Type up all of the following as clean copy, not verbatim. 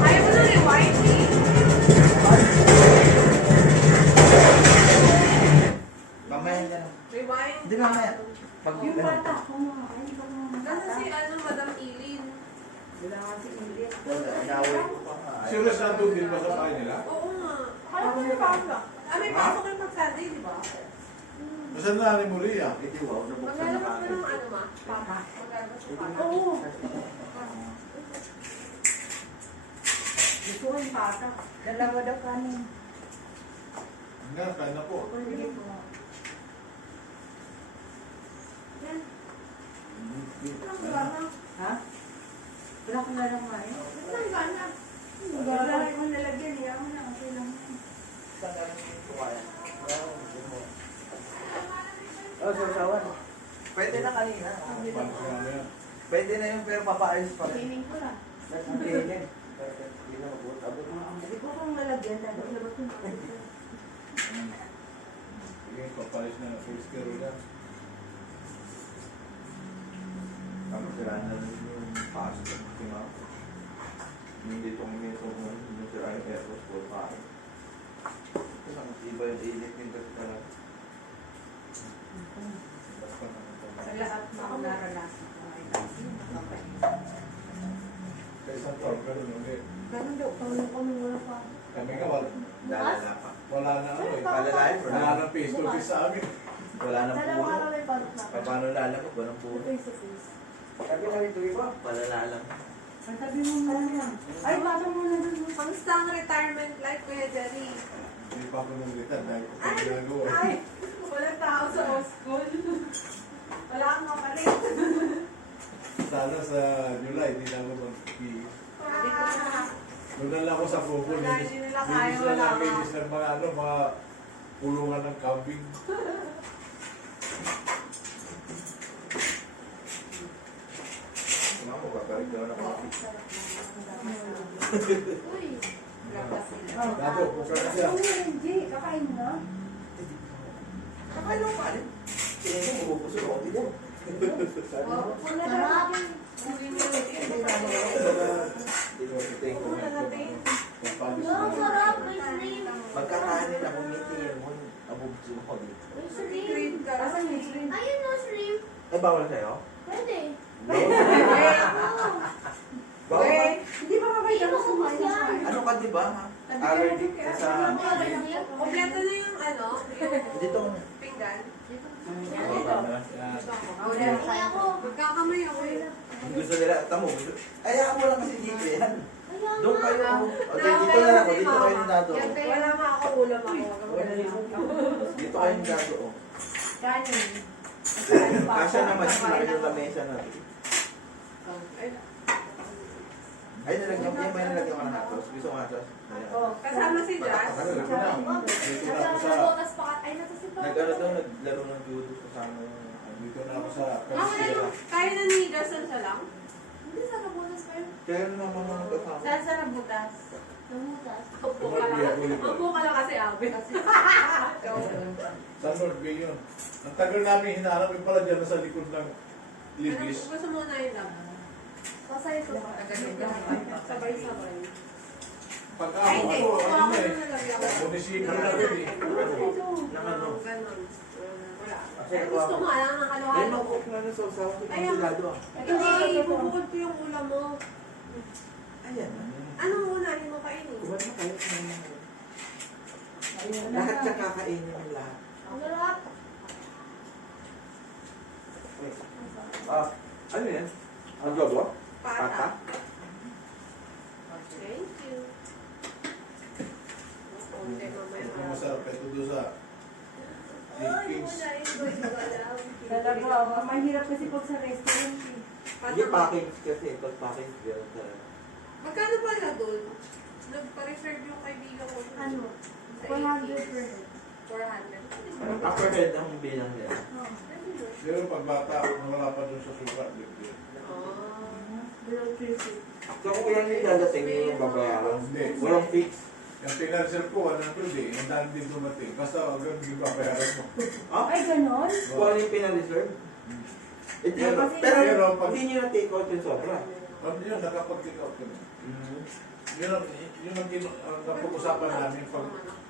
Ayaw mo na rewind eh. Mamaya ka na. Rewind. Hindi mamaya. Pag Yung ano. bata ko mga, ay, di ba mga Kasi bata? si Madam Ilin. Wala nga si Ingrid. Inaway ko pa nga. Serious na doon din ba sa bahay nila? Oo nga. Akala ko na pasok. Ah, may pasok yung pag-Sunday, di ba? Saan na ni Maria? Hindi, wow. Nabuksan na Maglalabas kami. mo ng ano ma? Papa. Maglalabas mo papa. Oo. Gusto ko yung bata. Dalawa daw kanin. Nga, kaya na po. Sige po. Yan. Ang gana. Ha? Wala ko na lang kain. Ang gana. Wala ko nalagyan. Iyan mo na. Okay lang. Saan ka rin yung tuwaya? Oh, sasawan. Pwede na kanina. Pwede na yung pero papaayos pa rin. Gaming ko lang. Ang ganyan. Hindi na abot mo. Hindi ko kung nalagyan. Dapat labas yung kapatid. Sige, papalis na first year ulit. Tapos siraan na rin yung pasok ng tingnan ko. Hindi itong meso mo, yung siraan yung airpods ko pa. Kasi ang iba yung init din kasi talaga. Sa lahat na ako naranasan ko ay Sa isang taon, ganun ulit. ganun daw. Kami wala pa. Kami nga, Lalala pa. wala na ano eh. Palalain, Wala na face to face sa amin. Wala nang Dalawa puno. araw may parok na. Paano lalakot? Walang puno. Face to face. Sabi na ito iba. Palalalang. Ang sabi mo muna. Ay, bata mo na dun. Kamusta ang retirement life, Kuya Jerry? Hindi pa ako nung return dahil ko pa ginagawa. Ay, walang tao sa school. Wala kang makalit. Sana sa July, hindi na ako mag-PE. Doon na lang ako sa Bobo. Wala, hindi nila kaya, Linis na wala lang, ka. linis ng mga ano, mga kulungan ng kambing. Ano mo, babalik daw na ako. Uy, labas sila. Dato, buka na siya. Hindi, kakain na. Kakain lang pa rin. Tingin mo, mabupuso ko. Hindi mo. Wala na. Uwi mo yung Hindi mo titing ko. Papalis No, na. sarap. May shrimp. Magkakanin ako meeting mo. Abubuso ko dito. May green shrimp. ka. Asan yung shrimp? Ayun no, shrimp. Ay, bawal sa'yo? Pwede. Bawal ba? Hindi pa mabay ka sa Ano ka, di ba? Allergic ka sa... Kompleto na yung ano, yung Dito. pinggan. Kaya ako. Magkakamay ako eh. Gusto nila, tamo. Ayaw mo lang kasi dito yan. Kaya Doon nga. kayo. Okay, dito na lang. Dito kayo ng dado. Wala ma ako, ulam ako. Dito kayo ng dado. Kanin. Kasya naman yung yung lamesa natin. Ay, nalagyan ko. Yan ba yung nalagyan ko ng hatos? Gusto ko hatos? Kasama si Jazz. Ano, dito na. Dito na ako sa... Nabotas pa ka. Ay, natasipa. Nag-ano daw, naglaro ng judo kasama yung... Dito na ako sa... Kaya na ni Jazz siya lang? Hindi sa nabotas kayo. Kaya naman mga kasama. Saan sa nabutas? Namutas. Upo ka lang. Upo ka lang kasi Abe. Sa North Bay yun. Ang tagal namin hinahanap yung pala dyan sa likod ng Libis. Gusto mo na yun lang. Pasay ko pa. Sabay-sabay. Pagka Ay, ako, hindi. ano Ako na eh. na nalagyan. Munisipyo na rin eh. Nang ano? Ganon. Wala. Kasi Ay, gusto mo alam ng Ay, halo-halo. mag-cook na ng sausaw. Ay, Konsilado ah. Hindi, bubukod ko yung ulam mo. Ayan. Anong unahin mo kainin? Kumain na kayo. Lahat siya kakainin ng lahat. Ang sarap. Ah, ano yan? Ang jobo? Pata. Thank you. Konti mamaya. Ito masarap. Ito doon sa... Kings. Talaga, mahirap kasi pag sa restaurant. Hindi package kasi. Pag package girl talaga. Magkano pala doon? Nagpa-reserve yung kaibigan ko. Ano? Sa 400 per head. 400. Upper head ang bilang nila. Pero pag bata, wala pa doon sa sukat. Dito. Oh. Below 350. So kung yan yung dadating yung babayaran, Hindi. walang fix. Yung pinag-reserve ko, 100 eh. Ang dami din dumating. Basta hanggang hindi papayaran mo. Ay, ganon? Kung ano yung pinag-reserve? Eh, Pero- pero pag- hindi nyo na-take out yung sobra. Yun, nakapag-take out kami. Yun ang napag-usapan namin.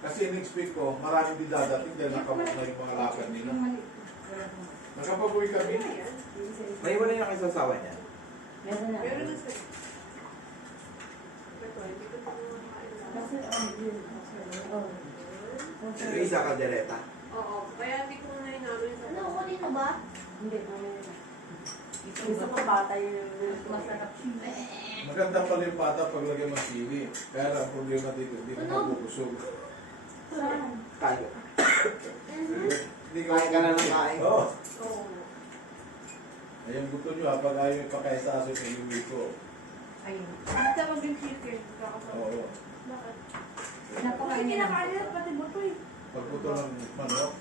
Kasi next week ko, marami din dadating dahil nakabuk na yung mga lakad nila. Nakapag-uwi kami. May wala yung kasasawa niya. Meron na. Meron na sa'yo. Ito, hindi ko ito makakailangan. Kasi, yun. Oh. Yung isa kaldereta. Oo, kaya hindi ko na inamin sa... Ano, kunin mo ba? Hindi, mamaya na. Gusto ko bata yung masarap. Maganda pala yung pata paglagay ng sili. Kaya lang, problema dito, hindi ko mabubusog. Saan? Tayo. Hindi Kain ka na ng kain. Oo. Oo. Ayun, gusto nyo ha, pag ayaw yung pakain sa aso, iuwi ko. Ayun. Basta maging chicken. Kakasama. Oo. Bakit? Napakain Kasi na. kinakain pati buto eh. Pagputo ng manok,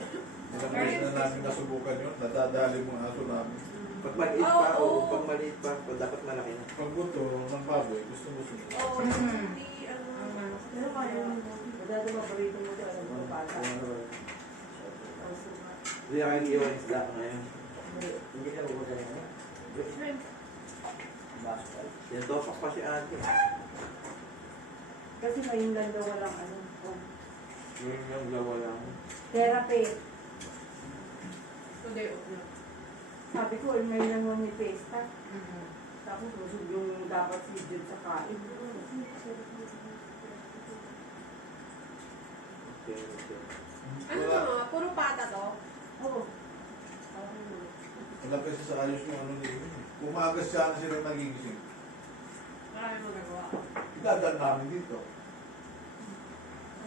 ilang beses na namin nasubukan yun, nadadali mga aso namin. Pag maliit pa, o pag maliit pa, dapat malaki na. Pagbuto ng baboy, gusto mo sunod. Oo, hindi ano. Pero kaya mo. Dati paborito mo ito. Alam mo, bata. Hindi na kayo iiwan isda ngayon. Hindi ka lubutan niya. Shrimp. Basket. Yan topak pa si ate. Kasi ngayon lang daw walang ano. Yun yung gawa lang. Therapy. Today off na. Sabi ko, ngayon lang mo may pesta. Tapos busog yung dapat si Jude sa kain. Okay, okay. Ano Wala, to? Puro pata to? Oo. wala kasi sa ayos yung ano nila. Umagas siya na sila nagigising. Marami magagawa. Idadaan namin dito.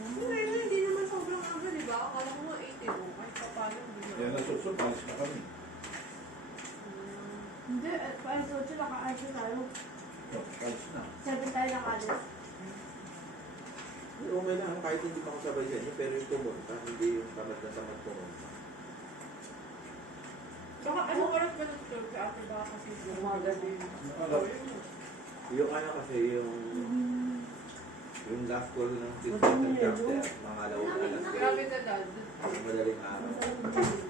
Hindi naman sobrang aga, di ba? Akala ko nga 80 mo. Kahit pa paano. Kaya nasusunod, palis na kami. Hindi, paano sa 8 naka-ayos tayo. Palis na. 7 tayo naka-alis. Okay lang, kahit hindi pa ako sabay sa inyo, pero yung pumunta, hindi yung tamad na tamad pumunta. Baka ano oras ba nag-serve si ate? Baka kasi Yung mga gabi. Alam, Yung ano kasi, yung last call ng system ng chapter, mga alauna alas grabe ka dad. madaling araw.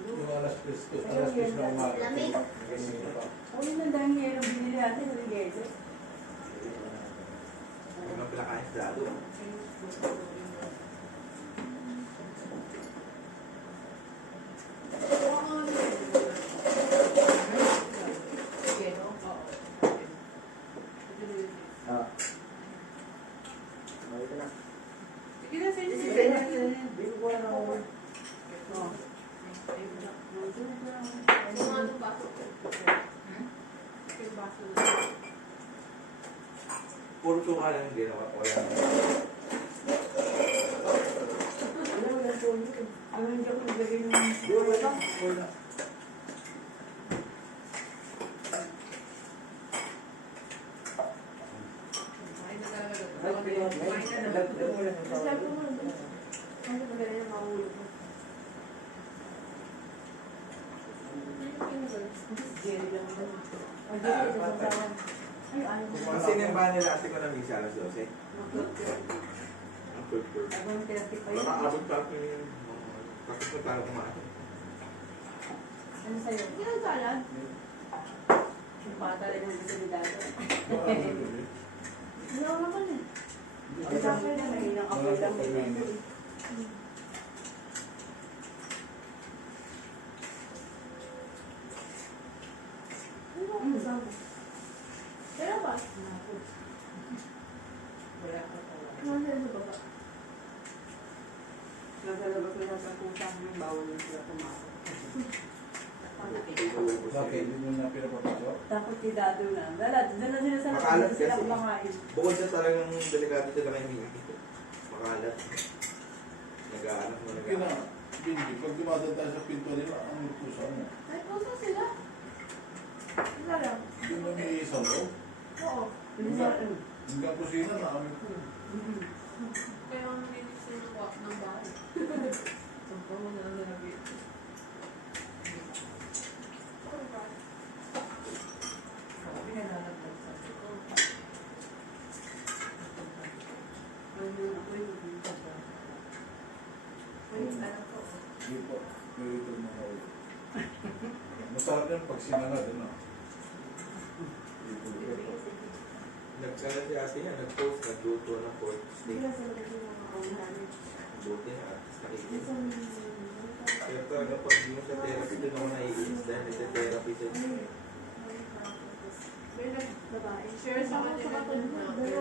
yung alas 10 na umaga. Lamig. Ano na dahil ngayon ang binili natin ng Rigedo? Yung mga pinakain sa dado. Ah. Mali ka na. Sige na, sa'yo. Sige na. Hindi ko na ako. Ano nga itong baso? Yung baso na. Puro suka lang yung ginawa. Wala na. Wala po. Ano hindi ako naglagay ng... Di ba wala? Wala. Kumain na talaga. Lagdag Kumain na na. lagdag mo lang yung Sabi tawag. ko mo, ano ba ganyan yung mahulog ko? Jerry lang naman. Ang Jerry sa sasawan. Ay, ano ba? Kasi sinimba nila ate ko na misa alas 12. Ang purpur. Abang therapy pa yun. Nakakabot pa ako yung tapos na tayo kumain. Ano sa'yo? Hindi lang salad. Yung bata rin ang gusto ni Dado. Hindi ako naman eh. Ang sabi na mahinang apoy lang din. Ano ba ang kasama? Kaya ba? Wala ka pala. Ano sa baba? Nasa labas na sa kusang ng bawal na sila pumasok. Bakit? Hindi nyo na pinapapasok? Takot si Dado na. Wala, doon na sila sa labas Makalat na sila kasi. kumakain. Bukod sa talagang delikado sila kayo hindi. Makalat. Nag-aanap mo Kina, nag-aanap. Binji, pag dumadaan tayo sa pinto nila, ang lukusan mo. Ay, puso sila. Wala lang. Hindi mo may isang loob. Oo. Yung sa ano? Hindi ang kusina na amin po. Kaya ang nilinis ng bahay. Sobrang mo na lang nalagay. Sabi na lalaglag sa ano ako yung Masarap yan pag sinangad, ano? Nagkala si ate niya, nag-post, nagluto ng pork steak. Sila sila kasi mga kaunahan. Buti na at nakikita. Pero talaga pag yung sa therapy, doon ako naiinis dahil sa therapy siya. May Babae. nag-share sa kanya na pero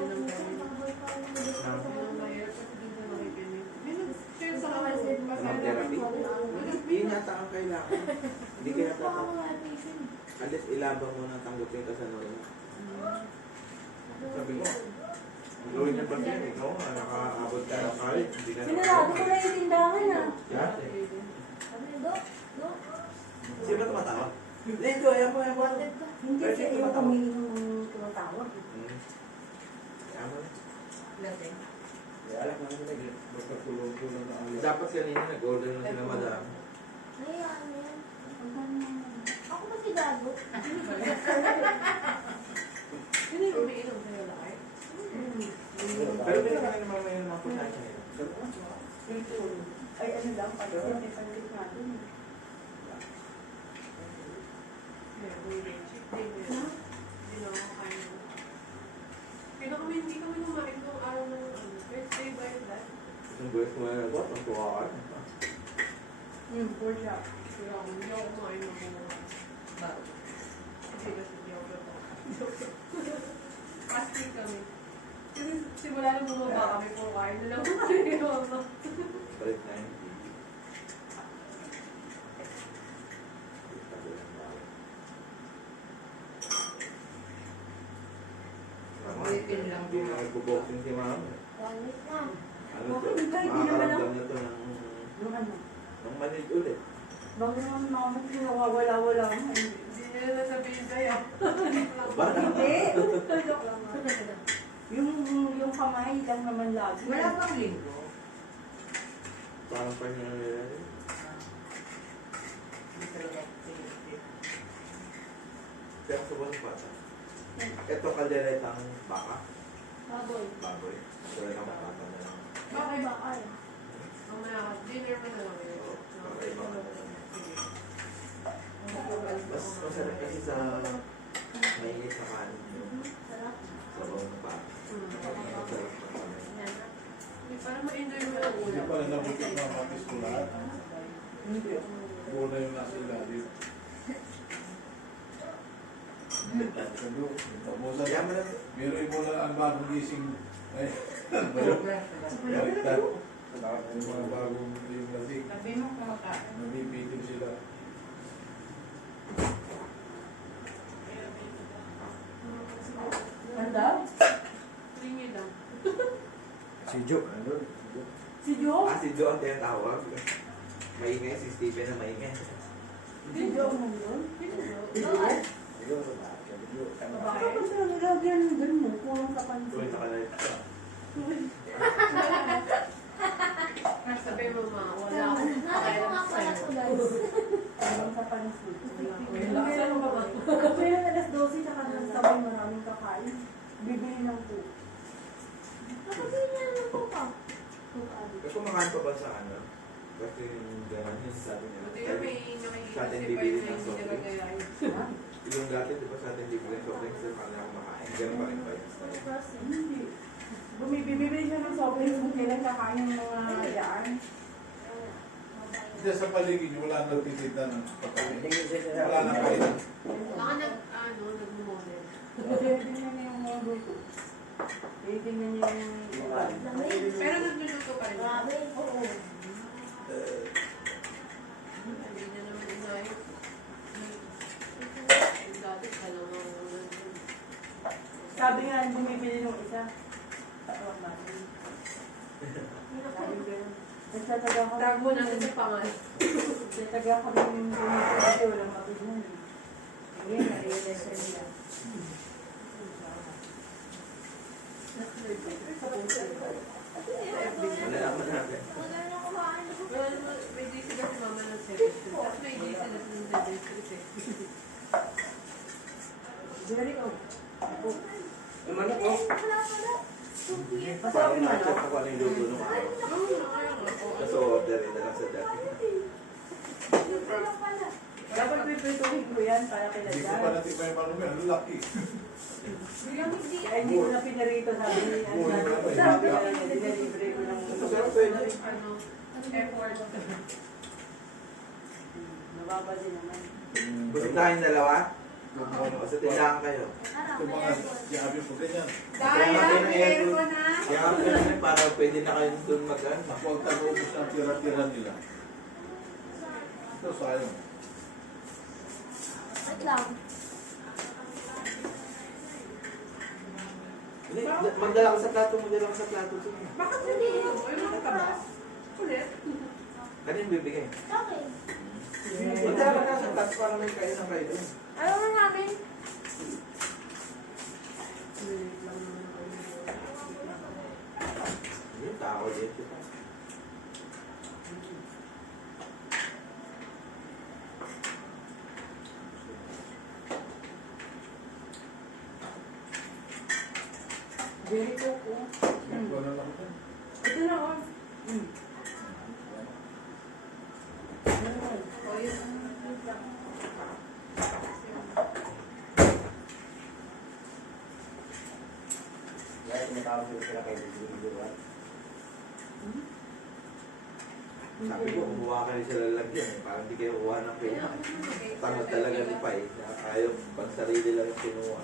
ng Ah. mahirap kasi din sa makikinig. May nag-share sa kanya Anong therapy? Yun yata ang kailangan. Hindi kaya dapat. Alis ilabang mo ng tanggapin ka sa norma. Sabi ko, ang gawin niya pag yan, ikaw nga, nakaabot ka ng college, hindi ka Sinarado ko na yung tindahan ah. Dati. Dok, dok. Sino ba tumatawa? Lindo, ayan mo. Hindi siya yung humingi ng tumatawag. Ayan mo. Lasing. Alam mo na nila. Basta tulong-tulong na ang Dapat kanina nag-order na sila madam. Hayaan mo yan. Ako ba si Gago? Yun yung umiinom sa'yo lakay. Pero pinakain naman may mga pagkain niya. Ay ano lang, pag-sipit nga dun. Yeah, wait. Cheap day mo yun. Hindi na ako kain mo. Hindi kami kumain nung araw ng first day by that. Isang buwes mo na nag-what, ang tuwa ka. Poor siya. Kaya ako, hindi ako kumain ng mga bago. Kasi hindi ako pwede. Fasting kami. Kasi simula na bumaba kami, puro kain na lang kami. Balik na yun. Ulitin lang. Hindi na nagbo-boxing si mama. Pangit na. Ano Bakit? to? Kahit di naman Makakaramdam na to Yung ano? ng manid ulit. Bakit naman mama nawawala-wala nga. Hindi nila nasabihin sa'yo. Ba? Hindi. Joke lang. Yung kamay lang naman lagi. Wala bang linggo? Parang pa niya nila. Pero sa buwan bata. Ito kalderetang baka. Baboy. Baboy. Kalderetang baka na lang. Bakay bakay. Mamaya, dinner mo na lang yun. Oo, kakaiba ka na lang. Mas masarap kasi sa mainit na kanin yung Sarap. sabaw na baka. Masarap na kanin. Para ma-enjoy mo yung Hindi ulam. pala nabutik na kapis ko lahat. Hindi. Buo na yung nasa ilalim. Sabi ko, tapusan. Kaya mo lang. Biruin mo lang ang bagong gising. Ay, baliktad. Yung mga bagong yung lasing. Sabi mo kumakain. Nabibitin sila. Ganda? Ringi lang. Si Jo, ano? Si Jo? Ah, si Jo ang tinatawag. Maingay, si Stephen na maingay. Si Jo mo yun? Bakay. Jo, sabi Jo. Bakit ba siya nilagyan ng ganun mo? Kulang sa Tuloy pansin. nakalive ka. Sabi mo ma, wala Naalala akong ko pakialam nga pala sa'yo. ko guys. Kulang sa pansin. Lakasan mo ba? Kasi yung alas 12, tsaka nang sabay maraming kakain. Bibili ng cook. Kapag ganyan lang po ka. Cook Kasi kumakain pa ba sa ano? Kasi yung gano'n yung sabi niya. Buti nga may Sa atin nakikita si bibili Pai na ng hindi soft nila drinks. gayahin. Yung dati, di ba sa atin bibili ng soft drinks, yung kanya kumakain. Ganun pa rin ba yun? Hindi. Bumibili siya ng soft drinks kung kailan kakain ng mga yaan. Diyan sa paligid niyo, wala nang nagtitinda ng pagkain. Wala Wala na kain. Baka nag-model. Pwede niya yung mga luto. Pwede niya yung lugar. Pero nagluluto pa rin. Grabe. Oo. Hindi na naman inayos. Yung dati, dalawang nandun. Sabi nga, bumibili ng isa. Tawag natin. Sabi ganun. Nagtataga kami. Tago natin sa pangalan. Nagtataga kami ng bumibili kasi walang matutunan. Ngayon, na-realize na nila. Wala naman natin. Wala na kumain. Well, may GC kasi mama ng 7. Tapos may GC na ng 7. Very good. Yung manok mo? Wala pala. Parang na-check ako ano yung luto nung araw. Oo, Kasi order na lang sa dati. Wala pala. Dapat may piprituhin ko yan para kila Hindi ko Jan. pa natin pa yung panumi. Ang laki. Kaya hindi ko na pinarito, sabi ni Oo, yun ako eh. sabi ko na dinalibre ko ng Ano, effort. Nababa din naman. Gusto tayong dalawa? Yung mga- O sa tindahan kayo? Yung mga sinabi ko ganyan. Kaya nga Dahil, may aircon. na. Kaya nga pinag para pwede na kayo doon mag-ano. Ako ang tag-uubos ng tira-tira nila. Ito sayang. Wait lang. Hindi, magdala ka sa plato, magdala ka sa plato. Bakit hindi? Yung mga tabas? Ulit. Kanina bibigay. Okay. Magdala ka sa plato para may kain ng kayo doon. Ayaw na namin. Yung tao dito. Very cook ko. Ito na lang ito. Ito na on. O yun. Kaya tumatawag sila kay Dito. Sabi ko, kumuha kayo sa lalagyan eh. Parang di kayo kuha ng pera. Tama talaga ni Pai. Ayaw, pang sarili lang yung kinuha.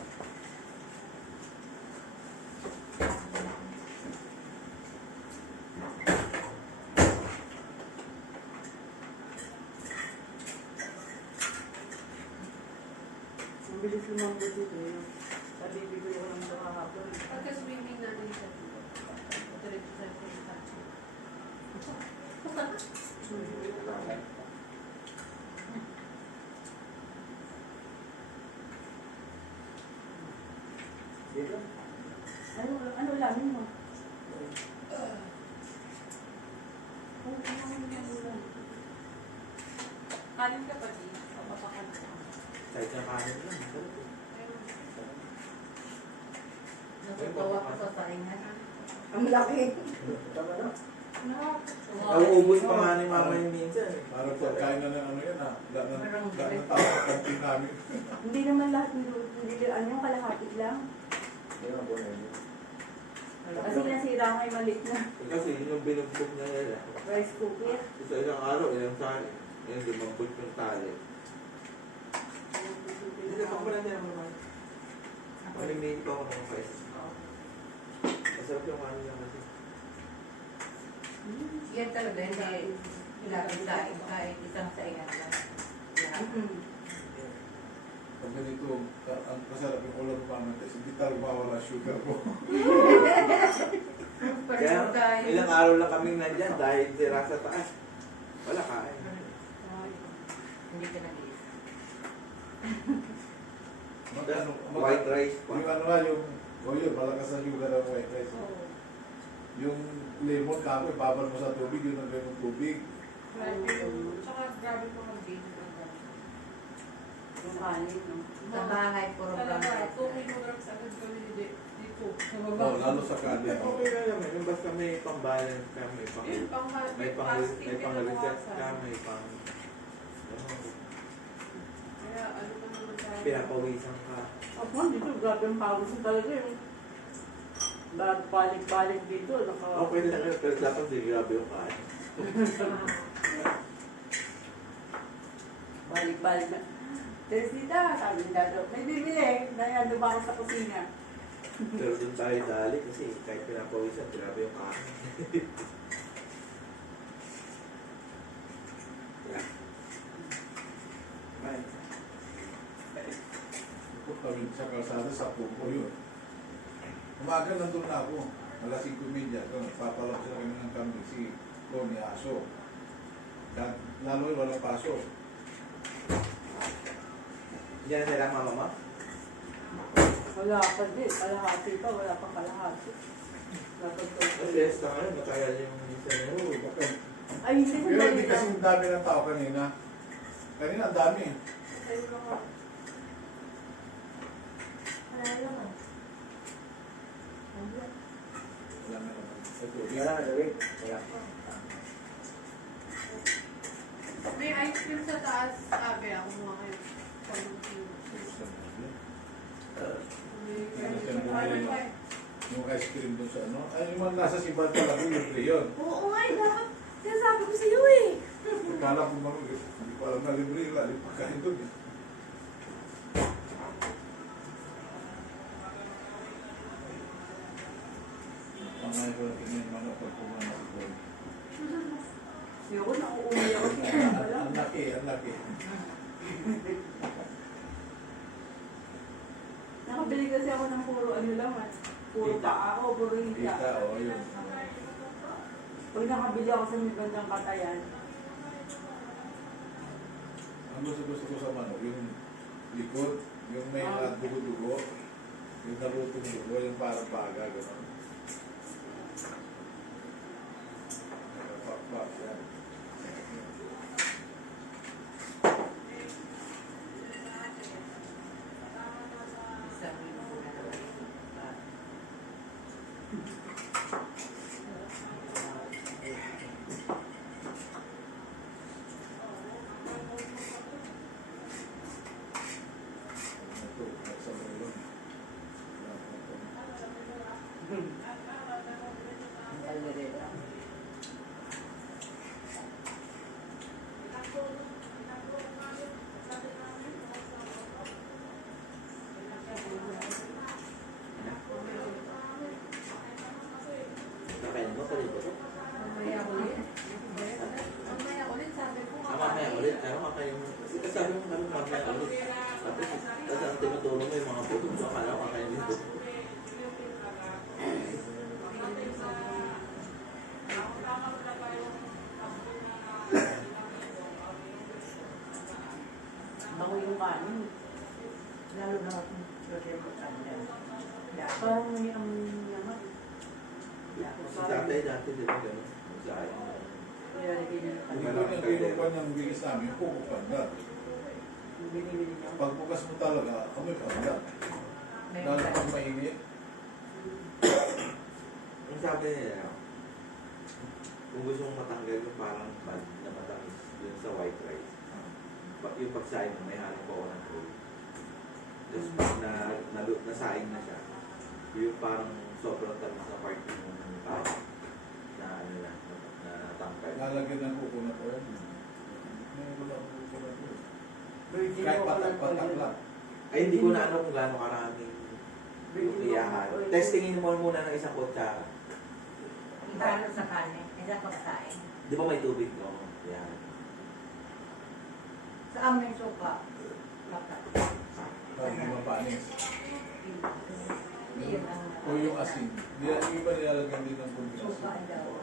Ang bilis lumambot dito. Sabi ko yung ng kahapon. Pagka swimming natin siya. Diretso sa pagkakasya. Dito? Ano ulamin mo? Kanin ka pa din. Papapakan ka. Kahit na kanin lang. Natutuwa ko sa saingan. Ang laki. Tama na. Nauubos pa nga ni Mama yung minsan eh. Parang pagkain na ng ano yan ah. Lahat ng tao sa kantin namin. Hindi naman lahat hindi ano yung kalahati lang. Hindi naman po na yun. Kasi nasira nga yung maliit na Kasi yun yung binugbog na nila. rice cooker. Sa isang araw, ilang sari. Ngayon, lumambot yung tali. Hindi na pa pala nila naman. Malimig pa ako ng fries. Masarap yung kanin lang kasi. Yan talaga, hindi lahat kahit isang saingan lang. Lahat. Pag ganito, ang masarap yung ulam ko naman kasi hindi talaga mawala sugar ko. Kaya ilang araw lang kaming nandyan dahil sira sa taas. Wala kain. Hindi ka nag-iis. White rice pa. Yung ano nga yung, yun, malakas ang sugar ang white rice. Yung lemon kapoy, babal mo sa tubig, yun ang ganun tubig. Grabe yung, tsaka grabe pa mag-gain. Yung kanin, no? Sa bahay, puro Talaga, brown 2 milligrams agad kami dito. Sa Oh, baba. lalo sa kanin. Okay na naman. Yung basta may pang-balance ka, may pang... Yun, May plastic, pang-reset pinabawasan. ka, may pang... Kaya ano pa naman tayo. Pinapawisan ka. Ako, dito, grabe ang pawis mo talaga yung balik-balik dito. Okay lang yun, pero dapat di grabe yung kain. Balik-balik na. Teresita, sabi ni Dado, may bibili. Dahil ba ako sa kusina. Pero doon tayo dali kasi kahit pinapawisan, grabe yung kain. Ikot kami sa kalsada sa pupo yun. Umaga nandun na ako. Alas 5:30. Nagpapalak sila kami ng kambing si Tony Aso. Lalo yun, walang paso. Yan nila mama mo? Wala pa din. Kalahati pa. Wala pa kalahati. Dapat ko. Yes, ngayon, matagal yung minsan yun. Oo, bakit? Ay, hindi ko Pero hindi dali kasi lang. ang dami ng tao kanina. Kanina ang dami. Sa'yo ka nga. Wala naman. Wala na naman. Ito, Wala na, Rick. Wala. May ice cream sa taas. Sabi ako mga kayo. ice cream doon sa ano. Ay, yung mga nasa Siban talaga, libre yun. Oo nga, dapat. Sinasabi ko sa iyo eh. Akala ko mga, hindi ko alam na libre yun, lalo pagkain doon eh. Pangay ko lang yung mga pagpumanas ko. Yun, nauumi ako siya pala. Ang laki, ang laki. Nakabili kasi ako ng puro ano lang, puro paa ako, puro hita. Kita, o yun. Pag nakabili ako sa may bandang Katayan, Ang gusto ko sa manok, yung likod, yung may dugo-dugo, yung nalutong dugo, yung parang paga, gano'n. Nakapakpak yan. Isang linggo na naman. Ito, sa melon. Ang kaldereta. Nakain mo, tuloy ko. Mamaya ulit. Mamaya ulit, sabi ko. Mamaya ulit, pero makain mo. Kasi sabi mo kami mamaya ulit. Tapos ang tinutulong mo yung mga puto. So, akala ko kakain dito. bango yung kanin. Lalo na kung lagyan mo tanda. Parang may amoy naman. Si tatay dati, di ba gano'n? Sa akin. Kaya lagyan niya yung Hindi kanin. ko nang kinupan yung bilis namin, pupupan na. Yung binibili niya. Pagbukas mo talaga, kami pagda. Lalo pag mainit. Ang sabi nila, kung gusto mong matanggal yung parang bad na matamis dun sa white rice, yung pagsaing mo, may halong bako ng oil. Tapos pag nasaing na siya, yung parang sobrang tamis na part yung parang na ano na natanggal. Lalagyan ng coconut oil. Meron lang coconut oil. Virgin Kahit coconut patak-patak oil. lang. Ay, hindi ko na ano kung gaano karaming Virgin iyahan. coconut oil. Testingin mo muna ng isang kutsara. Ibalo sa kanin. Isa pagkain. Di ba may tubig? Oo. Yan. Sa aming suka. Lakat. Para hindi mapanis. Yun ang O yung asin. Yung iba nilalagyan din ng kunting suka asin. daw.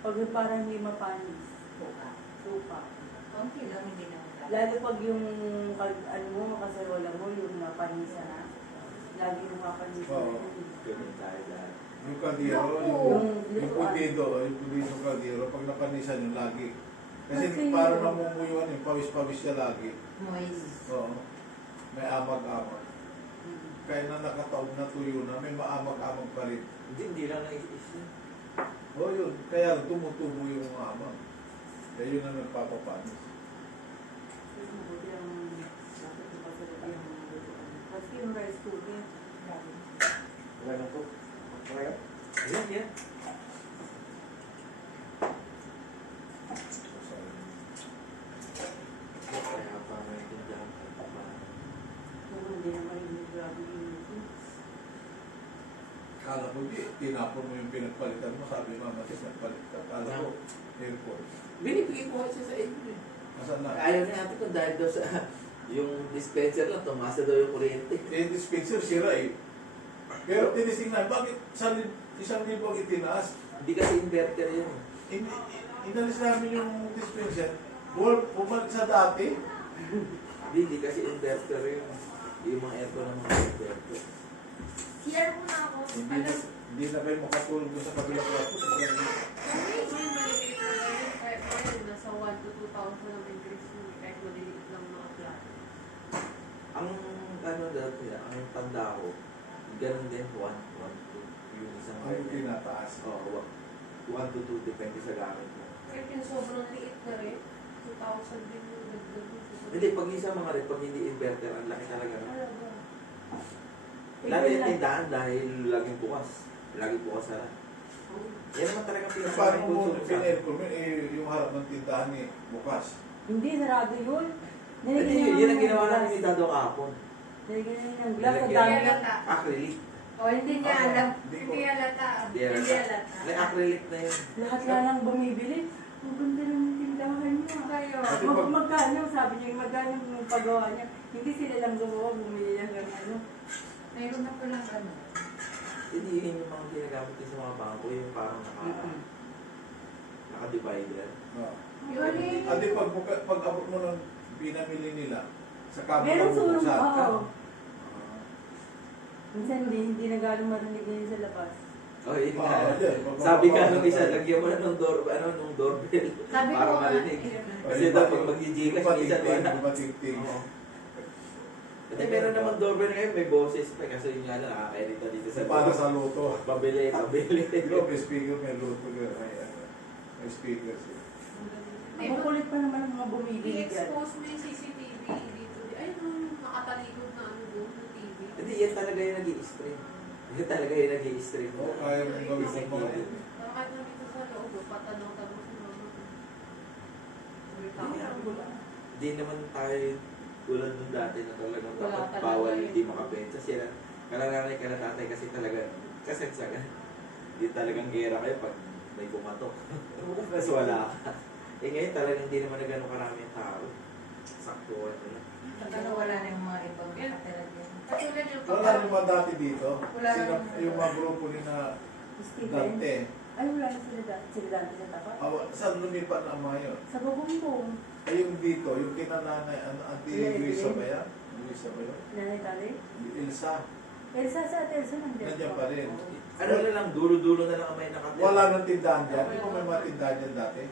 Pag parang hindi mapanis. Suka. Supa. Konti lang hindi naman. Lalo pag yung ano mo, makasarola mo, yung napanisa na. Lagi yung mapanisa Oo. na. Ganun tayo dahil. Yung kaldero, yung pudido kaldero, pag napanisan yung lagi. Kasi Kasi- parang namumuyuan yung pawis-pawis siya lagi. Moist. Oo. May amag-amag. Kaya na nakataob na tuyo na, may maamag-amag pa rin. Hindi lang na-isip. O yun, kaya tumutubo yung amag. Kaya yun ang nagpapapanis. Mabuti ang bakit makasarola yung mga lutuan. Kasi yung rice cooker. Wala na po. Okay? Ayan, yan. Kaya pa may tindahan ka pa. Kung hindi naman yung grabe yung lutuan. Kala ko di, tinapon mo yung pinagpalitan mo, sabi mama, nagpalit ka. Kala ko, airport. Binibigay ko kasi sa inyo eh. Nasaan na? Ayaw niya natin kung dahil daw sa yung dispenser lang, tumasa daw yung kuryente. Eh, dispenser sira eh. Pero tinising na, bakit isang libo ang itinaas? Hindi kasi inverter yun eh. Inalis namin yung dispenser. Bumalik sa dati. Hindi kasi inverter yun. Yung mga aircon ng mga inverter. Share mo na ako. Hindi na kayo makatulog doon sa kabilang kwarto. Ngayon, maliliit na ngayon. Kahit ngayon, nasa 1 to 2,000 ang increase mo. Kahit maliliit lang mga flat. Ang ano dati, ang tanda ko, ganun din, 1 to yung isang Ang yung tinataas. Oo, 1 to 2 depende sa gamit mo. Kahit yung sobrang liit na rin, 2,000 din yung dagdag mo. Hindi, pag isa mga rin, pag hindi inverter, ang laki talaga. Talaga. Lalo yung tindahan dahil laging bukas. Laging bukas na. Yan naman talaga Paano mo pinaka-consume sa pinel ko, yung harap ng tindahan ni bukas. Hindi, sarado yun. Hindi, yun ang ginawa namin ni Dado kahapon. Nilagyan na yun ng glass. Ang Nilagyan. dami Kaya na. lata. Acrylic. O, hindi niya Ako, alam. hindi ko. Hindi halata. Hindi Hindi halata. halata. May acrylic na yun. Lahat na lang bumibili. Ang ganda ng tindahan niya. Kayo. Kasi pag- Magkano, sabi niya, magkano yung paggawa niya. Hindi sila lang gumawa, bumili lang ng ano. Mayroon na palang ano. Hindi yun yung mga ginagamit ko sa mga bangko, yung parang naka-divider. No. Galing. Adi pag abot mo ng pinamili nila, sa kamo Meron lang sulong, bubuksan. oo. Minsan hindi na gano'ng marinig niya sa labas. Oh, yun Oo, nga. yan. Sabi ka nung isa, lagyan mo na ng nung doorbell. Sabi Para ko nga. marinig. Kasi daw pag mag-gcash, minsan wala. Matigting. Oo. Kasi meron naman doorbell ngayon, may boses pa. Kasi yun nga na, nakakairita dito sa Para sa luto. Pabili. Ikaw, may speaker, may luto. May speaker siya. Ang kulit pa naman ang mga bumibili dyan. I-expose mo yung CCTV dito. Ay, nung nakatalikod na ano doon, ng TV. Hindi, yan talaga yung nag-i-stream. Yan talaga yung nag-i-stream. Oo, kaya mong gawin sa mga yun. Bakit na dito sa loob, patanaw-tanaw si mama. Hindi naman tayo tulad nung dati na talagang Wala dapat talaga bawal eh. hindi makabenta. Sila, kalanganay ka na tatay kasi talaga kasagsagan. Hindi talagang gera kayo pag may bumatok. Mas wala ka. Eh ngayon talagang hindi naman na gano'ng karami ang tao. Saktuhan mo na. Ano wala na yung mga ibang nakatira dyan. Katulad yung Wala naman dati dito. Wala Sina, naman. yung mga grupo ni na Steven. Dante. Ay, wala na sila dati sa tapat. Saan lumipat na mga yun? Sa bubumbong. Ay, yung dito, yung kinananay, Auntie Luisa ba yan? Luisa ba yun? Nanay Tali. Ilsa. Elsa sa Elsa nandiyan. Nandiyan pa rin. Ano na lang, dulo-dulo na lang ang may nakatira. Wala nang tindahan dyan. Di ba may mga tindahan dyan dati?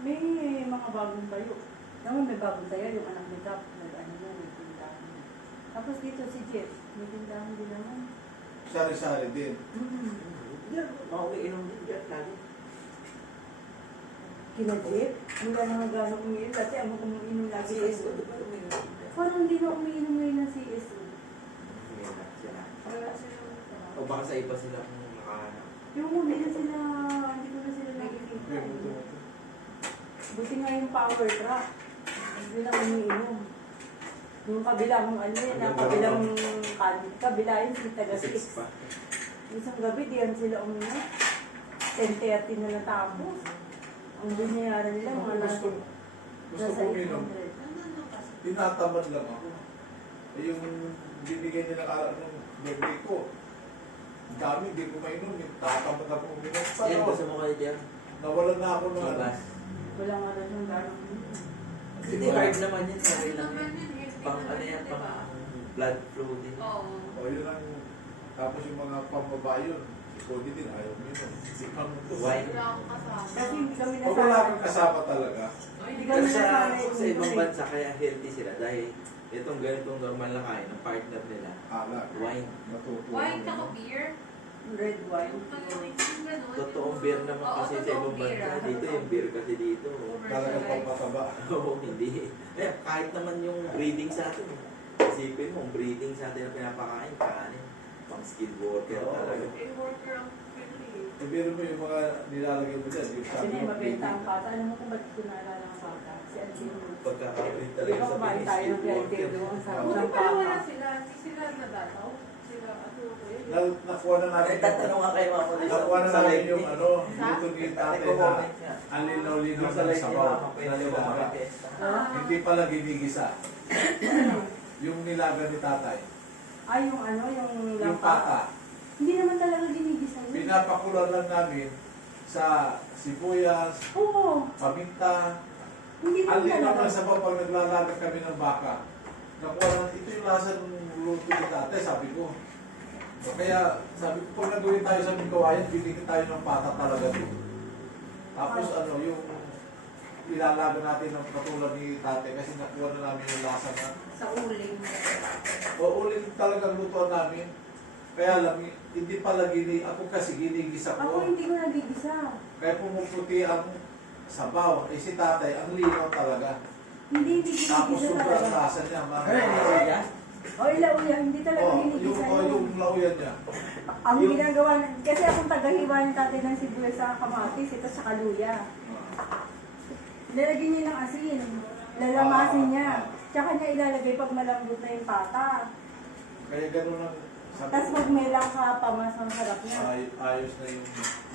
May mga bagong tayo. Naman may bagong tayo, yung anak ni Cap, ano na, may tindahan. Tapos dito si Jeff, may tindahan din naman. Sari-sari din. Yan, maumiinom din dyan lagi. Kina Jeff, wala na nga gano'ng umiinom. Dati ang umiinom lagi. CSO, di ba umiinom din? Parang hindi na umiinom ngayon ng CSO. Umiinom na sila. Wala silang O baka sa iba sila kung nakahanap. Yung hindi na sila, hindi ko na sila nakikita. Buti nga yung power truck. Hindi na umiinom. Yung kabilang ano yun, ang kabilang kabila yun, si taga 6 6. pa. Isang gabi, diyan sila uminom. 10:30 na natapos. Ang binayaran nila, mga Gusto nasa ko minom. 800. Tinatamad lang ako. Eh, yung binigay nila araw ng birthday ko. Ang dami, hindi ko mainom. Tatamad ako uminom. Yan, gusto mo kayo dyan? Nawalan na ako ng ano. Ibas. Wala nga rin yung gano'ng Hindi, hard naman yan. Sabi lang naman yan. yun. Pang ano yan, Diba? pang blood flow din. Oo. O yun ang, tapos yung mga pambaba yun, si Cody din ayaw mo yun. Si Pam to. Why? Wala akong kasama. Kasi hindi kami Pag wala nasanay. kang kasama talaga, Ay, Hindi hindi kami Kasi sa nasanay. ibang bansa kaya healthy sila dahil itong ganitong normal na kain ng partner nila, ala, wine. natutuwa. wine tsaka beer. Red wine. Totoong beer naman kasi sa ibang bansa. Dito yung beer kasi dito. Talagang pampataba. Oo, hindi. Eh, kahit naman yung breeding sa atin. Isipin mo, breeding sa atin na pinapakain, kanin. Pang skilled worker Oo. talaga. worker ang pili. Eh, pero mo yung mga nilalagay mo dyan, yung Kasi sabi may mo, mabenta ang pata. Alam mo kung ba't ko naalala ang pata? Si Alcino. Pagkakabit Di talaga ba sa kumain Pinis, tayo ng skilled worker. Piantelo ang sarap Buti ng pala wala pata? sila. Hindi sila nadataw. Sila, ano ko yun. Nakuha na natin Ay, tatanong nga kayo mga kulis. Nakuha na Sa natin live yung ni- ano, Sa? luto ni Ay, tatay na comment nga. ang linaw-linaw Yung sa ng live ni sabaw Mama, na pwede mo nilaga. makatesta. Ah. Hindi pala ginigisa. Yung nilaga ni tatay. Ay, yung ano, yung Yung lampa. pata. Hindi naman talaga ginigisa yun. Pinapakulan lang namin sa sibuyas, Oo. paminta. Hindi naman Alin talaga. naman sa pag naglalaga kami ng baka. Nakuha na, ito yung lasa ng luto ni tatay, sabi ko. So, kaya sabi ko, pag nagawin tayo sa Mingkawayan, bibigyan tayo ng pata talaga dito. Tapos ano, yung ilalaga natin ng katulad ni tatay kasi nakuha na namin yung lasa na. Sa uling. O ulit talagang lutuan namin. Kaya lang, hindi pala ako kasi ginigisa Ako ko. hindi ko nagigisa. Kaya pumuputi ang sabaw. Eh si tatay, ang linaw talaga. Hindi Tapos ginigisa sobrang talaga. lasa niya. Ano yung nilagay dyan? O ilauya, hindi talaga hinigisa yun. yung lauyan niya. Ang yung- ginagawa, kasi akong tagahiwa ng tatay ng sibuyas sa kamatis, ito sa kaluya. Lalagyan niya ng asin, lalamasin niya. Tsaka niya ilalagay pag malambot na yung pata. Kaya gano'n ang sabi Tapos ko, pag may lang ka pa, mas ang sarap niya. ayos na yung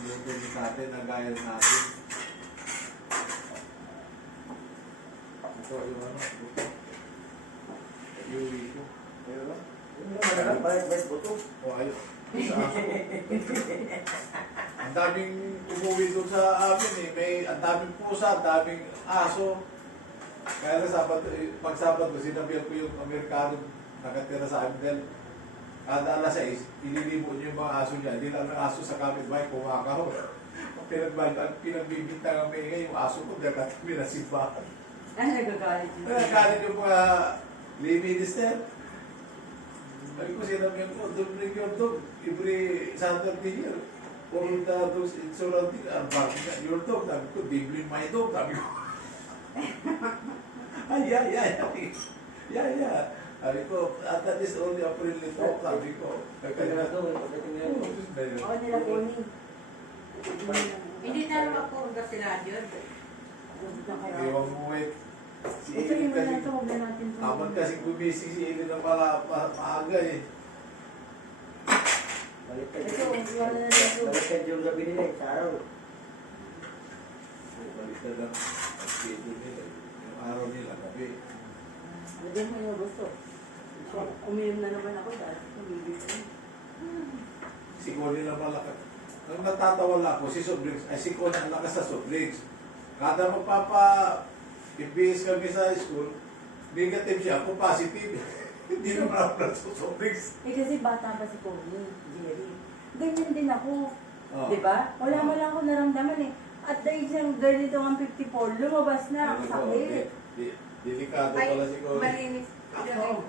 luto ni natin, nagaya natin. Ito yung ano, buto. Yung ko. Ayun lang. Yun yung malalang balik buto. O ayos. Sa aso. Ang daming umuwi doon sa amin eh. Ang daming pusa, ang daming aso. Kaya na pag Sabado, sinabihan ko yung Amerikano nakatira sa amin dahil kada alas 6, ililibo niyo yung mga aso niya. Hindi lang ng aso sa kapitbahay, kumakaw. Pinagbibintang kami ngayon, yung aso ko, dahil kami nasimbahan. Ay, nagagalit yun. Nagagalit yung mga limites na yan. Sabi ko, sinabihan ko, don't bring your dog every Saturday here. All the dogs in surrounding are barking at your dog. Sabi ko, they bring my dog. Sabi ko, ay, yeah. Sabi ko, that is only a friendly talk. Sabi ko, Pagdating na ito, pagdating na ito. Ako nila kunin. Hindi na naman ako hanggang sila yun. Ewan mo, wait. Si Ito Ilin yung kasi, na ito, huwag na natin ito. taman kasi gumising si Ilin na maaga eh. Baliktad Ito, wala na ito. Baliktad yung gabi nila eh, sa araw. Baliktad lang ang schedule nila. Yung araw nila, gabi. Lagyan mo yung gusto. So, uminom na naman ako dahil nabibig ko. Si Connie na malakas. Nang natatawa lang ako, si Sobrings, ay si Connie ang lakas sa Sobrings. Kada magpapa-ibis kami sa school, negative siya, ako positive. Hindi naman ako na sa Sobrings. Eh kasi bata pa si Connie, Jerry. Ganyan din ako. Oh. Di ba? Wala mo lang ako naramdaman eh. At dahil siyang ganito ang 54, lumabas na ang sakit. Delikado Ay, pala si Connie. malinis. Oo.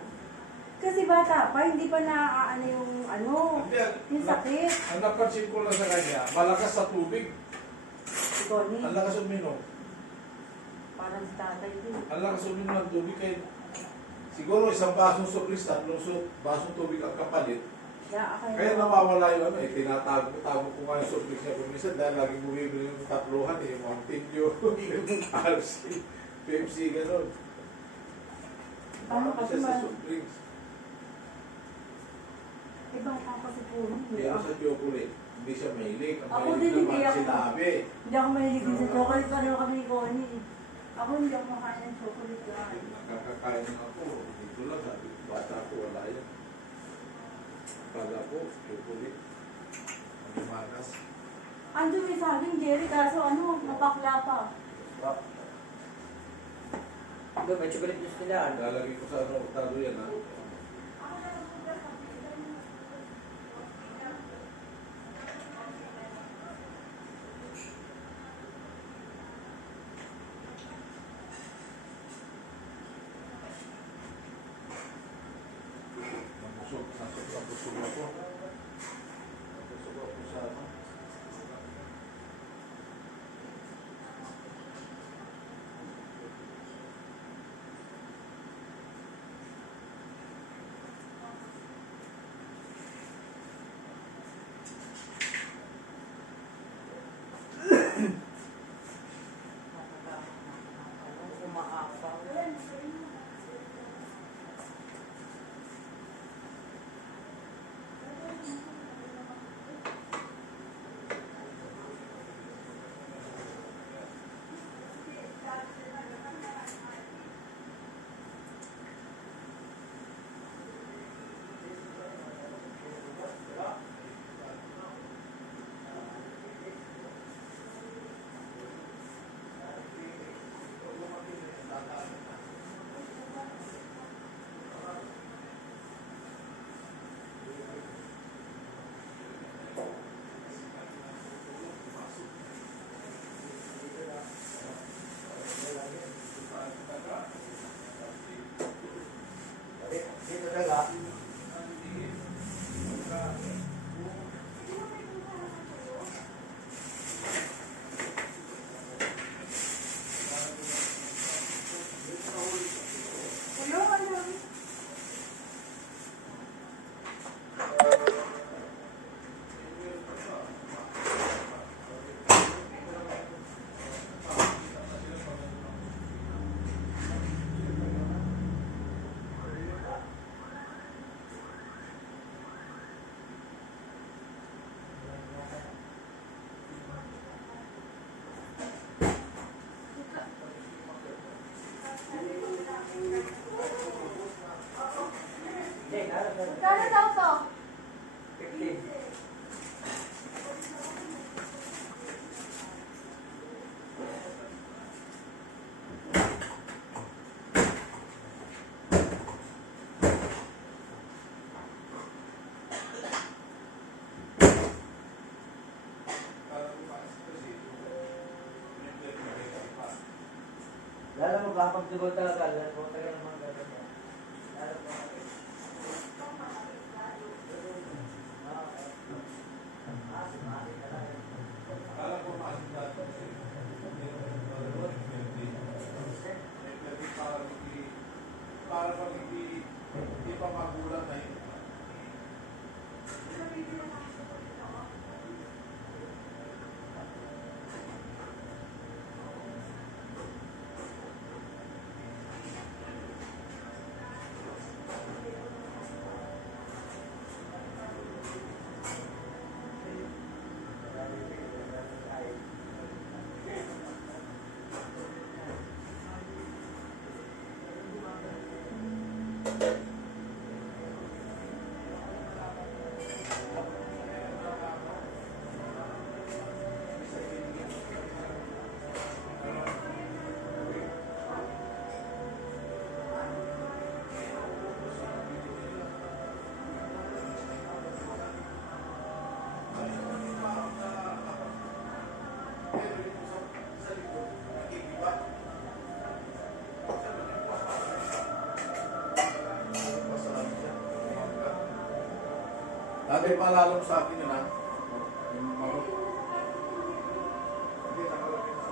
Kasi bata pa, hindi pa naaano yung Hindi, yung sakit. ang napansin ko lang sa kanya, malakas sa tubig. Si Connie, Ang lakas uminom. parang si tatay din. Ang lakas uminom ng tubig kaya siguro isang basong Sobrings, tatlong basong tubig ang kapalit. Kaya nawawala yung ano eh, tinatago ko nga yung Sobrings niya kung minsan dahil laging bumibili yung tatluhan eh, Mountain Dew, RC, Pepsi, gano'n. Paano Marami kasi siya sa ma- Sobrings. Ibang ako si Connie. Pero sa chocolate, hindi siya mahilig. Ang Ako mahilig din, hindi naman ako. si Tabe. Hindi ako mahilig din sa chocolate, pareho kami ni Connie. Ako hindi ako makain ng chocolate lang. Nakakakain lang ako. Dito lang, sabi ko, bata ko, wala yan. Pala ko, chocolate. Ang manas. Ando may saging, Jerry, kaso ano, mapakla pa. Doon, may chocolate juice nila. Lalagay ko sa ano, talo yan ha. Nabusog ako. Nabusog ako sa ano. Umaapaw. Dito talaga. Magkano daw to? 15. Lalo mo kapag-tugol talaga, lalo mo tagal naman gano'n. Lalo mo Kala ko maasin dati kasi para pag hindi pa magulang na yun. Dati palalong sa akin yun ha. Yung mga... Hindi, nakalapit na.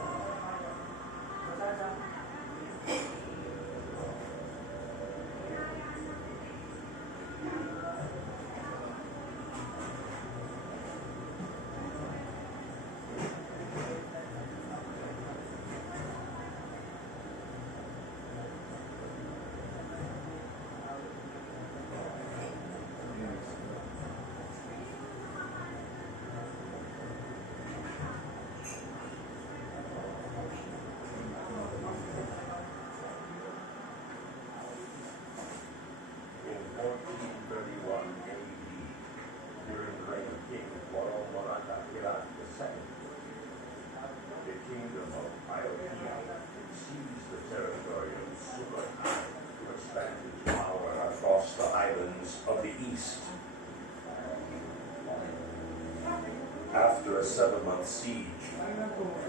In 1431 AD, during the reign of King Waromarata Hirat II, the kingdom of Ayodhya seized the territory of Sukhothai to expand its power across the islands of the east. After a 7-month siege,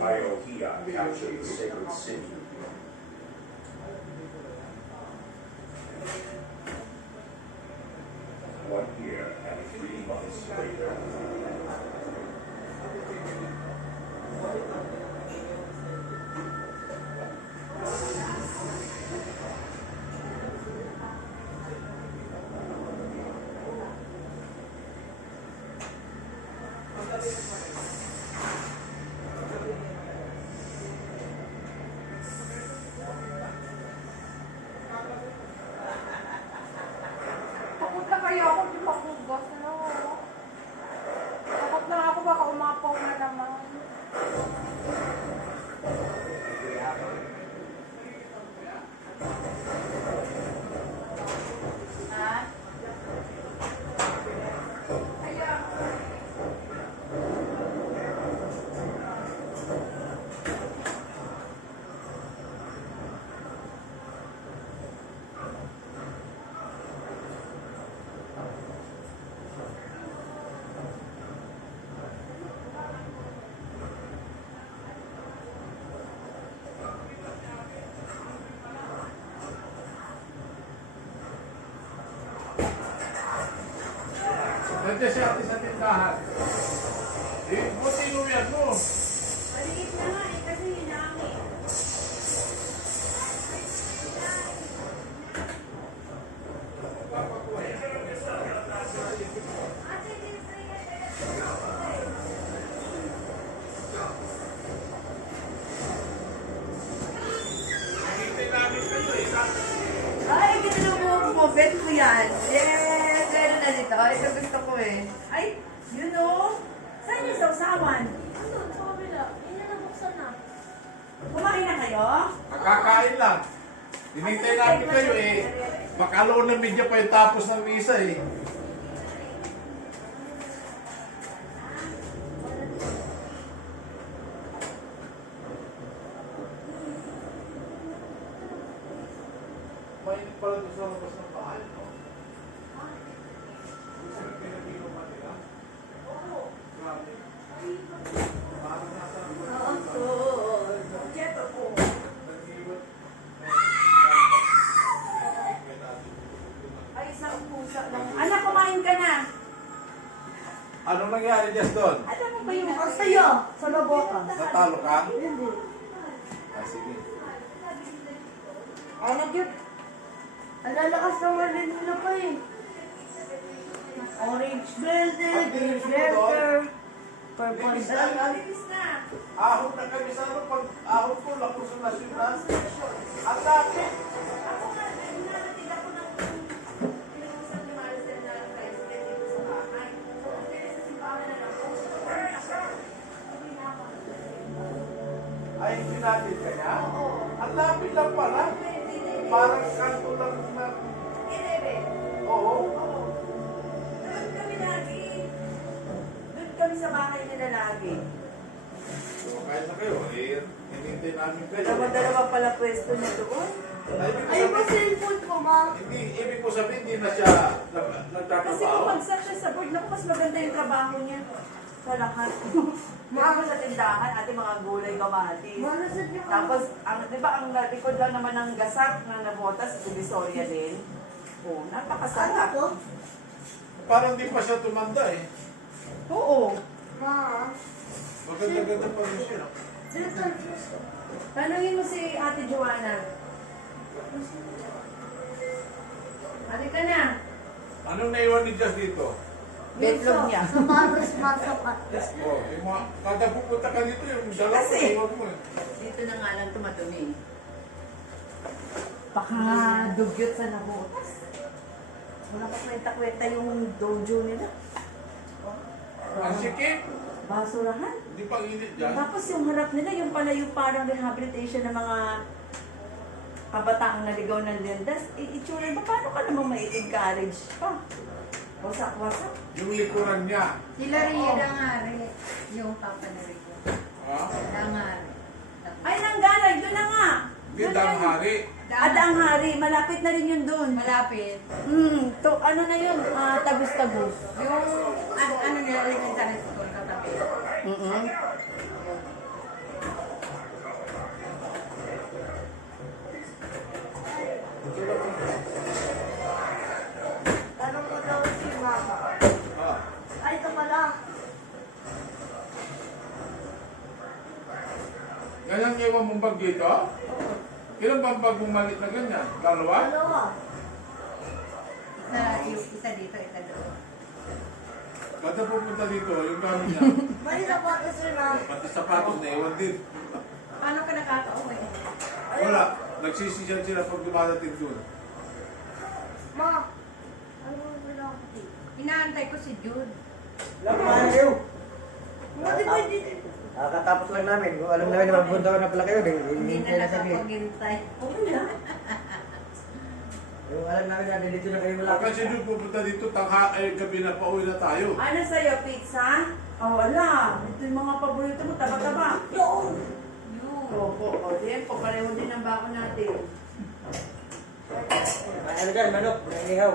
Ayodhya captured the sacred city. One year and 3 months later, Papunta kayo ako, di makugas na ako. Takot na ako, baka umapaw na naman. Ha? Nandiyan siya ate sa tindahan. Eh, buti inuwian mo. Maliit na nga eh, kasi hinangin. Ay, ganda na mo. Bet mo yan. Yes! Meron na dito. Ito gusto ko eh. Ay, you know? Saan yung sausawan? Ano, sa kabila. Yun na nabuksan na. Kumain na kayo? Nakakain lang. Hinintay namin kayo eh. Makalaw na media pa yung tapos ng visa eh. Mainit pala doon sa labas ng bahay, no? Gusto nyo pinag-inom ba nila? Oo. Grabe. Parang nasa... Ay, isang pusa lang. Anak, kumain ka na. Anong nangyari dyan doon? Alam mo ba yung... Ang sayo, sa laboka. Natalo ka? Hindi. Ah, sige. Ano yun? Ang lalakas ng walin nila pa eh. Orange velvet, green leather, purple Linis velvet. na. Linis na. Ahon na kami sa ano. Pag ahon ko, lakos na nasyunan. Ang lapit. Ako nga, narating ako ng pinag-usap ni Maricel na president dito sa bahay. So, hindi sa simbahan na lang ako. Ay, pinatid ka niya? Ang lapit lang pala. Parang kanto lang na... 11. Oo. Doon kami lagi. Doon kami sa bahay nila lagi. So, kahit na kayo, eh, hinintay namin kayo. Dalawa-dalawa pala pwesto niya doon. Ay, ibig Ay, ba sabihin- cellphone ko, ma? Hindi, ibig ko sabihin, hindi na siya Kasi nagtatrabaho. kung mag-set siya sa board, naku, mas maganda yung trabaho niya sa lahat. Mga sa tindahan, ating mga gulay kamatis. Malasad niya ka. Tapos, di ba, ang likod lang naman ng gasak na nabotas, Divisoria din. Oh, Ano napakasarap. to? Parang di pa siya tumanda eh. Oo. Ma. Maganda-ganda pa rin siya. Dito. Tanungin mo si Ate Joanna. Halika na. Anong naiwan ni Jazz dito? Betlog niya. Sa Maros Masapat. Oh, yung mga, kada pupunta ka dito, yung dalawa Kasi- naiwan mo eh. Dito na nga lang tumatumi. Baka dugyot sa nabutas. Wala pa kwenta-kwenta yung dojo nila. Ang sikip, Basurahan. hindi pa init dyan. Tapos yung harap nila, yung pala yung parang rehabilitation ng mga kabataang naligaw ng lindas, itsura ba? Paano ka namang mai-encourage pa? Wasak-wasak. Yung likuran niya. Sila Ria Dangare. Yung papa na Ria. Ha? Dangare. Ay, nanggaray, doon na nga. Gandang hari. Adang Hari, malapit na rin yun doon. Malapit. To, ano na yun? Tagus-tagus. Yung ano nila rin sa school katabi. Tanong mo daw si mama. Ah. Ay, ito pala. Ganyan iwan mong bag dito? Ilan bang bag mong maliit na ganyan? Dalawa? Dalawa. Isa dito, isa doon. Kada pupunta dito, yung gamit niya. May sapatos rin ah. Pati sapatos na iwan din. Paano ka nakaka-uwi? Wala. Nagsisisyan sila pag dumadating doon. Ma. Ano mo bilang ko? Inaantay ko si Jude. Laman kayo. Ma, di ba dito? Kakatapos lang namin. Kung alam namin na magpunta ko na pala kayo, Hindi hinihintay na na sabi. nakapaghintay. Yung alam namin na dito na kayo Pag malapit. kasi doon pupunta dito, gabi na pauwi na tayo. Ano sa'yo, pizza? Oh, wala. Ito yung mga paborito mo, taba-taba. Yun. Opo, din. Papareho din ang bako natin. Ay, ano dyan, manok, nangihaw.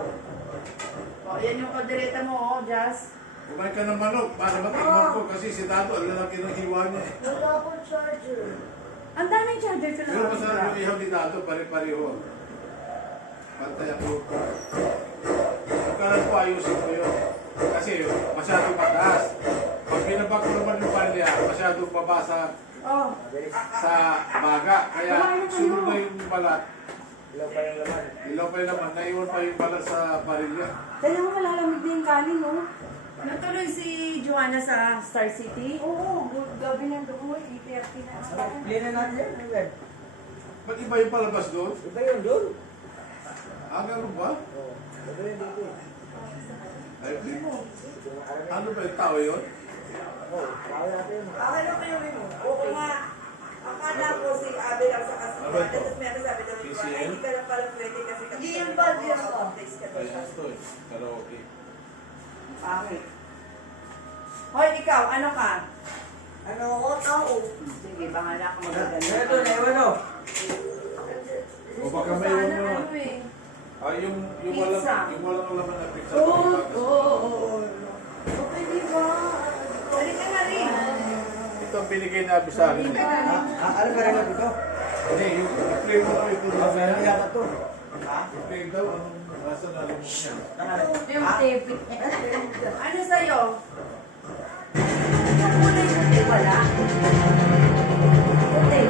O, yan yung kaldereta mo, oh, Jazz. Kumain ka ng manok para matingnan ko kasi si Tato, ang lalaki ng hiwa niya eh. Wala akong charger. Ang daming charger ko Pero masarap yung ihaw ni Tato, pare-pareho. Pantay ang lupa. Pagkalan ko ayusin ko yun. Kasi masyadong mataas. Pag binabak ko naman yung palya, masyadong babasa Oh, sa baga. Kaya sunod na yung balat. Ilaw pa yung laman. Ilaw pa yung naman, naiwan pa yung balat sa barilya. dala mo malalamig din yung kanin, no? Natuloy si Joanna sa Star City? Oo, gabi na doon, 8:30 na. Play na natin yan. Ano yan? Ba't iba yung palabas doon? Iba yun doon. Ah, ganun ba? Oo. Iba yun dito. Ay, di mo. Ito na karami. Ano ba yung tao yun? Oo, kaya natin yun. Okay na kayo rin mo. Oo nga. Akala ko si Abel ang sa kasunod. Tapos may sabi daw, ay, hindi ka na pala pwede kasi Hindi yan ba, di yan ba? Taste ka daw Ay, siya. ito eh. Karaoke. Pangit. Hoy, ikaw, ano ka? Ano ako, tao. Sige, bahala ka Ano magaganda. to, naiwan o. O baka may Sana yun ano eh. Ah, yung Pizza. walang laman na pizza. Oo. Okay, di ba? Balik ka na rin. Ito ang binigay na sa akin. Ano ka rin ito? Hindi, yung i-play mo ito. Ano yata to? I-play daw, anong nasa nalimot niya. Yung tape. Ano sa'yo? Yung kulay puti, wala? Puti.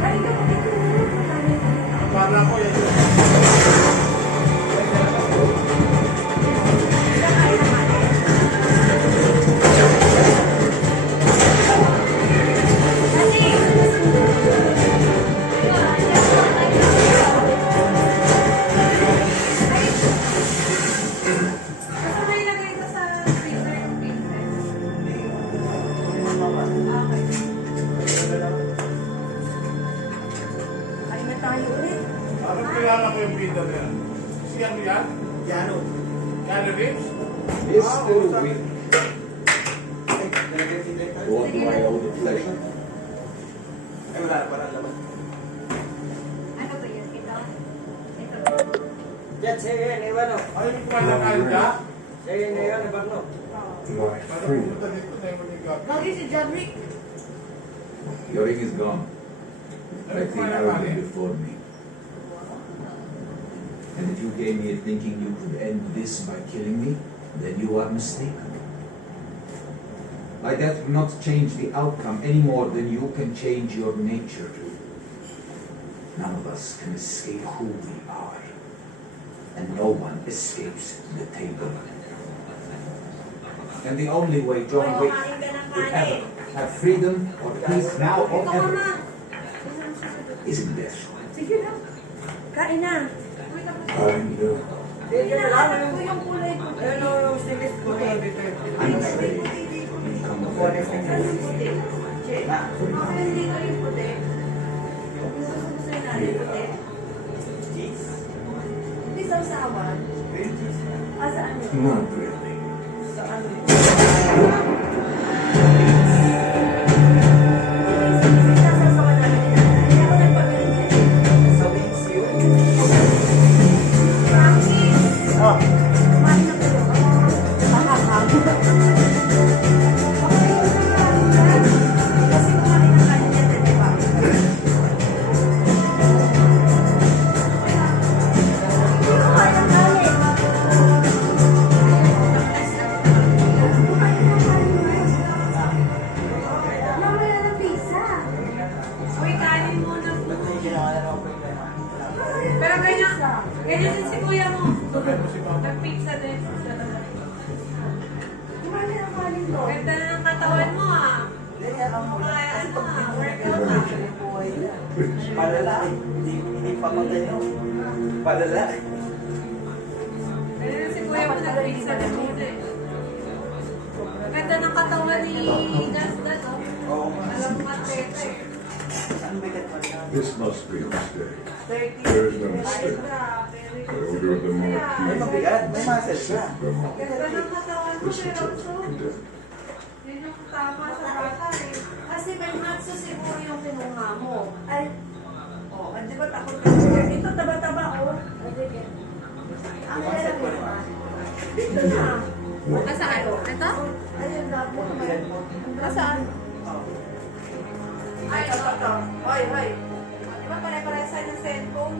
Ay, ikaw, ito. Para ko yan. Kakain naman eh. Basta may ilagay ito sa freezer yung pizza. Okay. Kain na tayo ulit. Anong kailangan ko yung pizza na yan? Siyang yan? Yano. Yan ribs? Is still weak. What do I owe the pleasure? Ay, wala na parang laman. Ano ba yun? Ito? Ito. Jet, sa'yo yan, naiwan o. Ay, yung kumain kain ka? Sa'yo yan, naiwan, naiwan o. My Para freedom. pumunta dito na yung manigaw. Lagi si Jabrick. Your ring is gone. Like the arrogant before me. And if you came here thinking you could end this by killing me, then you are mistaken. My death will not change the outcome any more than you can change your nature. None of us can escape who we are. And no one escapes the table. And the only way John Wick Kumain ka ng will kanin. ever have freedom or peace now or Ito ka ever ma. is in death. Sige na. Kain na. I'm here. Dito na lang. Ito yung kulay puti. Ano yung singit ko na dito? I'm afraid you come of What that is it? Ano yung puti? Che. Na. Okay, hindi ko yung puti. Gusto ko sa'yo na yung puti. Cheese. Hindi sausawan. Green cheese. Ah, saan yun? Not really. Saan yun? Sasawsawan namin yan. Hindi ako nagpabili niya. Sa wings yun. Francis! Oh. Kumain na kayo. Makakam. Kasi kumain ng kanin yan, di ba? Kumain ng kanin. Mamaya ng pizza. Uy, kanin muna. Ba't may ginawa na ako yung Pero ganyan din si kuya mo. Sabay mo si Mama. Nag-pizza din. Kumain ng kanin ko. Ganda na ng katawan mo ah. Kaya ano ah, workout ah. Palala. Hindi pamatay no. Palala. Ganyan si kuya mo nag-pizza din muna eh. Ganda ng katawan ni Gasdan oh. Oo. Alam mo atleta eh. Saan ba ito? This must be a mistake. 30. There is no Ay, mistake. grabe. I ordered the Ay, marquee. mabigat. May muscle siya. The mark. Ganda ng katawan mo, This pero looks so, condemned. yun yung tama sa bata eh. Kasi Bernatso siguro yung kinuha mo. Ay, oh, di ba takot ka siya? Ito, taba-taba, oh. Sige. Ang Muscle ko lalaki. naman. Dito na. Nasaan? Ito? Ayun, dapo. Nasaan? Ay, ito. Hoy, hoy. Di ba pare-pareha sa'yo ng cellphone?